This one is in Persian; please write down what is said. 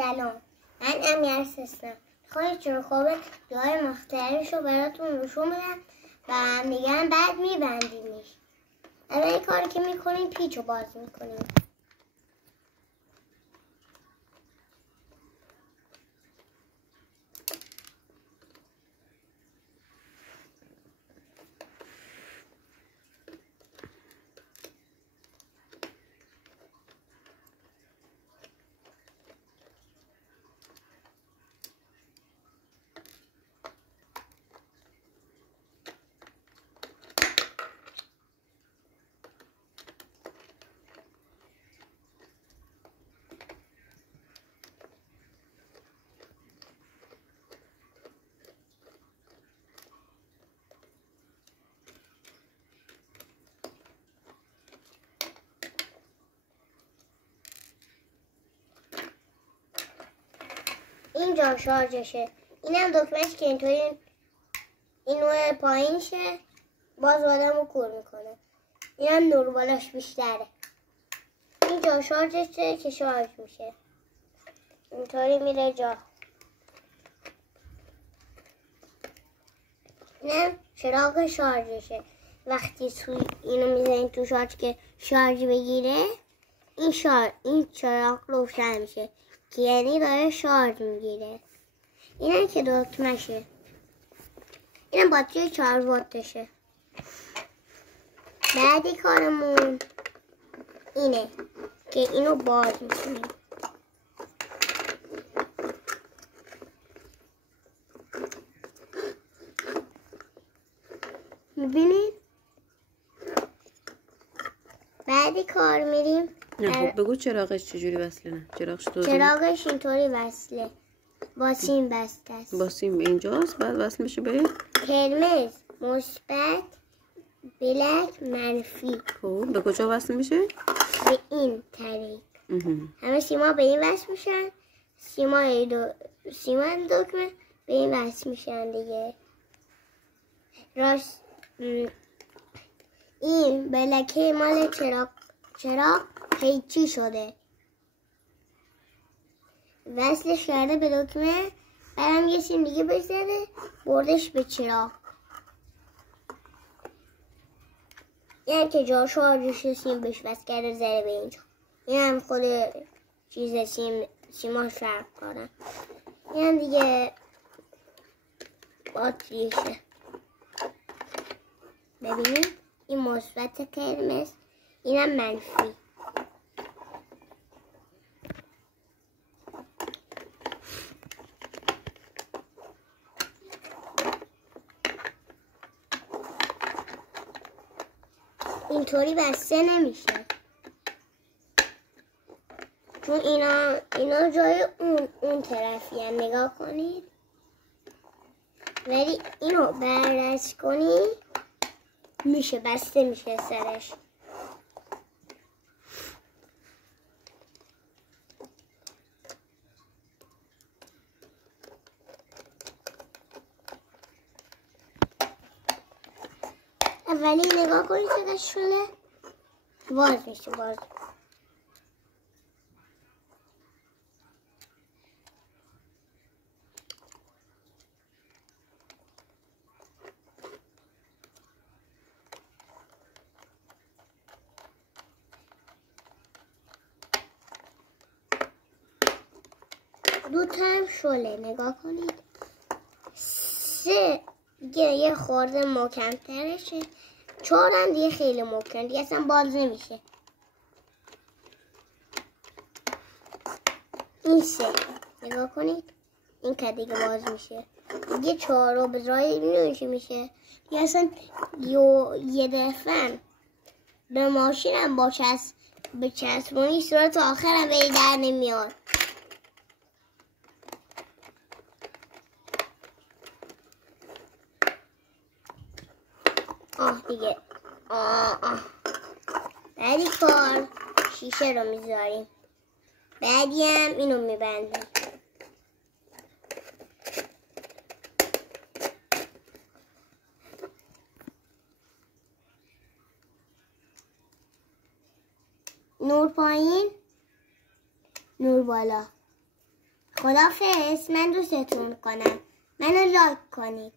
سلام، من امیرس هستم. میخوام چرا خوابه جای مختلفش رو براتون نشون بدم و هم دیگه هم بعد میبندیمش. اول این کاری که میکنیم پیچ رو باز میکنیم. اینجا شارژشه. اینم دکمهش که اینطوری اینو پایین شه باز آدم رو کور میکنه. اینم نور بالاش بیشتره. اینجا شارژشه که شارژ میشه اینطوری میره جا. اینم چراغ شارژشه. وقتی اینو میزنید تو شارژ که شارژ بگیره این چراغ روشن میشه که یعنی داره شارژ میگیره. اینم که دکمهشه. اینم باتری 4 واتشه. بعدی کارمون اینه که اینو باز میکنیم. میبینید؟ بعدی کار میریم. نه خب بگو چراغش چجوری وصله؟ نه چراغش اینطوری وصله با سیم بسته است. با سیم اینجاست بعد وصل میشه به قرمز مثبت بلک منفی. خب به کجا وصل میشه؟ به این طریق. همه سیما به این وصل میشن. سیما دکمه به این وصل میشن دیگه. راست این بلکه مال چراغ قیچی شده. وصلش کرده به دکمه. برم یه سیم دیگه بزنه بردش به چراغ. یعنی که جا شارژش سیم بهش وصل کرده زره به اینجا. این هم خود چیز سیما فرق کنه. این هم دیگه باتریشه. ببینید این مثبت قرمز اینم منفی. اینطوری بسته نمیشه چون اینا جای اون طرفی هم. نگاه کنید ولی اینو بررس کنید میشه بسته میشه سرش. اولی نگاه کنید چقدر شده باز میشه. باز دو طرف شله. نگاه کنید. 3 یه خورده محکم ترشه. 4 هم دیگه خیلی محکم دیگه اصلا باز نمیشه. این 3 نگاه کنید این که دیگه باز میشه. دیگه 4 رو به رای میدونی میشه دیگه اصلا یه دفعه به ماشینم به چسبونی صورت آخرم به این در نمیاد. دیگه بعدی کار شیشه رو میذاریم. بعدی هم اینو میبندیم. نور پایین نور بالا. خدافظ. من دوستتون کنم. منو لایک کنید.